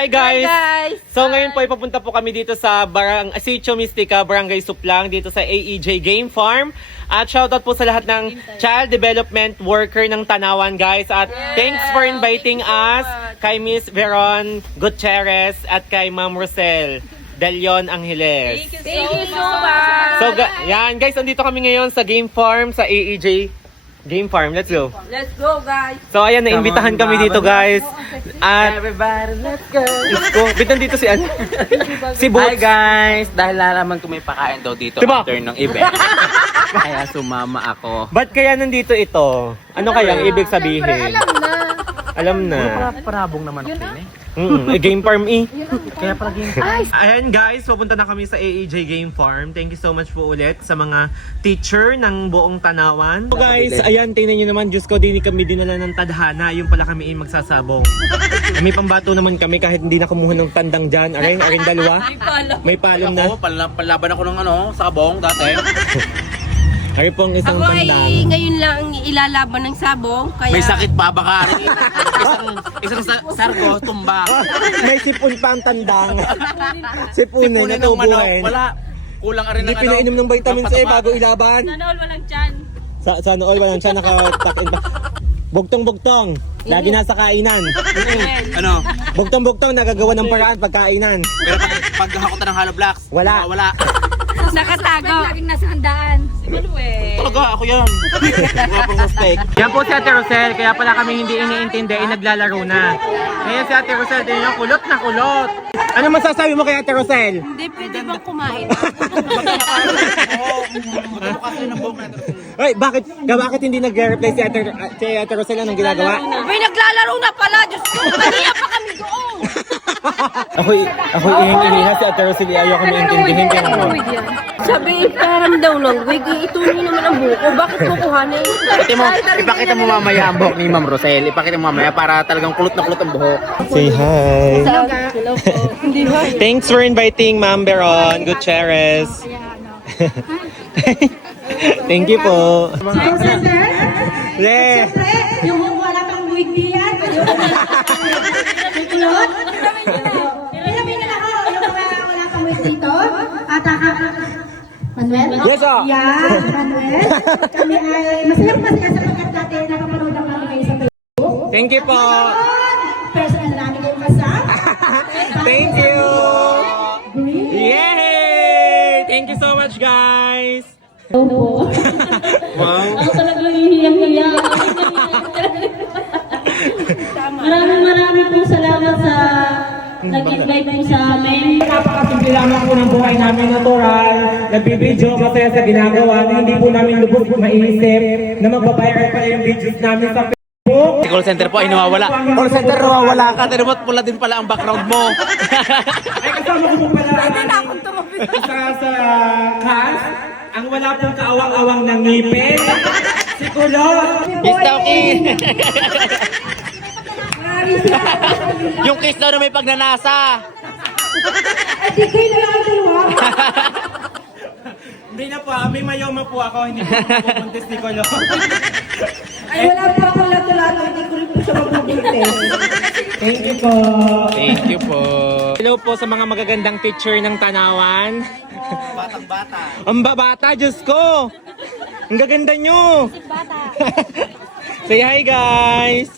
Hi guys! Hi guys! So ngayon po ipapunta po kami dito sa Sitio Mistika, Barangay Suplang, dito sa AEJ Game Farm. At shoutout po sa lahat ng child development worker ng Tanawan guys. At thanks for inviting us kay Miss Veron Gutierrez at kay Ma'am Rosel De Leon Angeles. Thank you so much! So yan guys, andito kami ngayon sa Game Farm sa AEJ Game Farm. Let's go! Let's go guys! So ayan, naimbitahan kami dito guys. At Everybody, let's go! bitan dito si An. Si Hi Boots. guys! Dahil lalaman ko may pakain daw dito Diba? after ng event. Kaya sumama ako. Ba't kaya nandito ito? Ano kaya ang ibig sabihin? Alam na. Parabong naman ako yun eh. Game Farm Kaya pala game. Ayan guys, pupunta na kami sa AEJ Game Farm. Thank you so much po ulit sa mga teacher ng buong Tanawan. So guys, ayan, tingnan nyo naman, Diyos ko, din kami dinala ng tadhana. Yung pala kami magsasabong. May pambato naman kami kahit hindi na kumuha ng tandang dyan. Arin dalawa. May palong na. Ako, palaban ako ng sabong dati. Ay pong isang Ako ay tandang. ngayon lang ilalaban ng sabong. Kaya... May sakit pa baka. Isang sargo, tumba. May sipon pa ang tandang. Sipunin Sipunin na ng manok. tubuhin. Wala. Kulang ka rin Hindi ng pinainom ng vitamins A bago ilaban. Sana all walang tiyan. Sana all walang siya nakatakot pa. Bugtong-bugtong. Lagi nasa kainan. Ano? Bugtong-bugtong nagagawa ng paraan pagkainan. Pero pag hakutan ng hollow blocks, Wala. Wala. Nakatago. Laging nasa handaan. Si Manuel. Talaga, ako yan. Wala pang mistake. Yan po si Ate Rosel, kaya pala kami hindi iniintindi, naglalaro na. Ngayon si Ate Rosel, din yung kulot na kulot. Ano masasabi mo kay Ate Rosel? Hindi pwede bang kumain? Ay, bakit hindi nag-reply si Ate Rosel? Anong ginagawa? May naglalaro na pala. Diyos ko, kanina pa kami doon. Ako ihing-ihinga si Ate Rosel, ayaw kami intindihin kaya naman. Sabi, param daw ng wig. Ituloy naman ang buko. Bakit kukuhanin? Ipakita mo mamaya ang buhok ni Ma'am Rosel. Ipakita mo mamaya para talagang kulot na kulot ang buhok. Say hi. Hello po. Hindi ba? Thanks for inviting Ma'am Veron Gutierrez. Thank you po. Le. Yung wala pang wig diyan. Kulot. Pinamin na ako. Yung wala pang wig dito. At Manuel? Yes, sir. Yan, Manuel. Kami ay masayang-masaya sapagkat dati nakapanood ang kami kayo sa Facebook. Thank you po. Personal namin kayong kasama. Thank you. Green. Yay! Thank you so much, guys. Wow. Ako talaga hihiyang-hiya. Maraming po salamat sa nag-invite mo sa amin. Napakasimple lamang po ng buhay namin, natural. Nagbibideo, masaya sa ginagawa. Hindi po namin lubos maiisip na magbabayar pa yung videos namin sa Facebook. Si call center po ay nawawala. Call center nawawala ka. Pero ba't pula din pala ang background mo? Ay, kasama ko po pala isa sa cast. Ang wala pong kaawang-awang ng ngipin. Si Kulot. Kiss daw, kiss. Yung kiss daw na may pagnanasa. At di kayo na lang ang dalawa. Hindi na po, may mayoma po ako. Hindi po pupuntis ni Kulot. Ay wala pa akong lato-lato. Hindi ko rin po siya magbubuntes. Thank you po. Thank you po. Hello po sa mga magagandang teacher ng Tanawan. Batang-bata. Ang babata, Diyos ko! Ang gaganda nyo! Say hi, guys!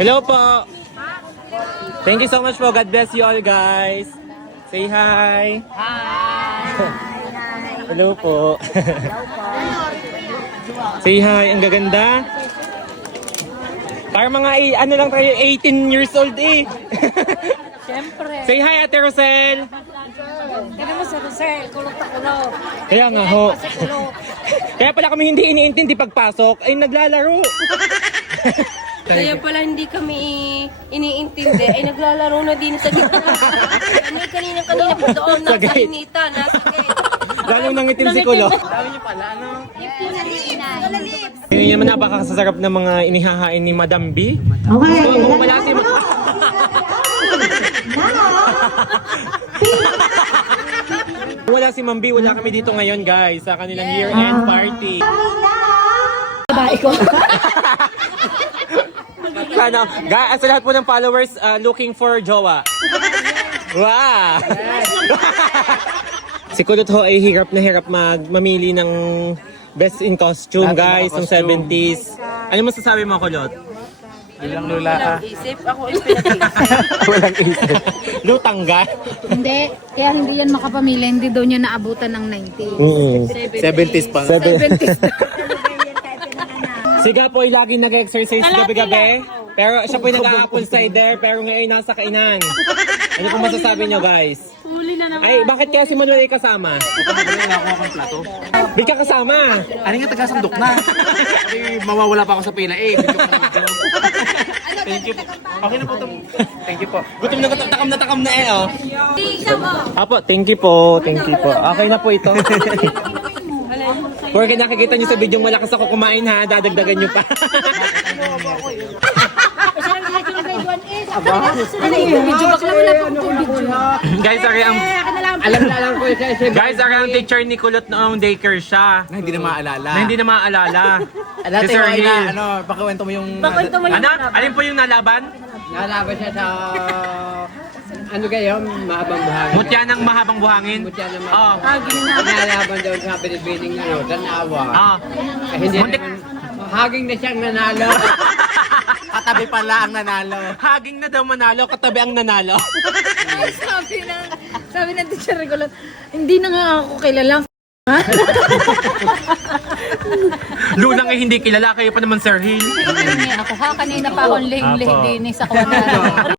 Hello po! Thank you so much po. God bless you all, guys. Say hi! Hi! Hello po. Say hi. Ang gaganda. Para mga, ano lang tayo, 18 years old eh. Siyempre. Say hi, Ate Rosel! Kaya mo si Rosel, kulot na kulot. Kaya nga ho. Kaya pala kami hindi iniintindi pagpasok, ay naglalaro. Kaya pala hindi kami iniintindi. Ay naglalaro na din sa gitna. Ano kanina pa doon, Sa nasa gate. inita, nasa gate. Lalo nangitim si Kulo. Sabi niyo pala, ano? Yun naman napakasasarap ng mga inihahain ni Madam B. Okay. So, kung wala si... Kung wala si Ma'am B, wala kami dito ngayon guys sa kanilang year-end party. Babae ko. Sana, guys, sa lahat po ng followers looking for jowa. Wow! Si Kulot ho ay hirap na hirap mamili ng best in costume, guys, ng 70s. Ano masasabi mo, Kulot? Walang isip. Ako yung pinag-isip. Walang isip. Lutangga. Hindi, kaya hindi yan makapamilya, hindi daw niya naabutan ng 90. 70s pa. 70s. Siga po ay laging nag-exercise gabi-gabi. Pero siya po ay nag-a-apple cider, pero ngayon nasa kainan. Ano po masasabi nyo, guys? Huli na naman. Ay, bakit kaya si Manuel ay kasama? Di ka kasama. Ano nga taga-sandok na? Ay, mawawala pa ako sa pila eh. Thank you. Okay na po ito. Thank you po. Gutom na takam na eh, oh. Apo, thank you po. Thank you po. Okay na po ito. Porque nakikita nyo sa video malakas ako kumain ha, dadagdagan nyo pa. Guys, ari ang Guys, ari ang teacher ni Kulot noong daycare siya. Na hindi na maaalala. Na hindi na maaalala. Dati Si Sir ay Hill. pakiwento mo yung... Ano? Alin po yung nalaban? Nalaban siya sa ano kayo, mahabang buhangin. Mutya ng mahabang buhangin. Mutya ng Oh. Nalaban daw sa binibining tanawa. Ah. Eh, hindi Muntik- naman, haging na siyang nanalo. Katabi pala ang nanalo. Haging na daw manalo, katabi ang nanalo. Sabi ng teacher ko lang, hindi na nga ako kilala. Lunang ay hindi kilala, kayo pa naman Sir Hill. Ako ha, kanina pa akong ling-ling din sa kwarta.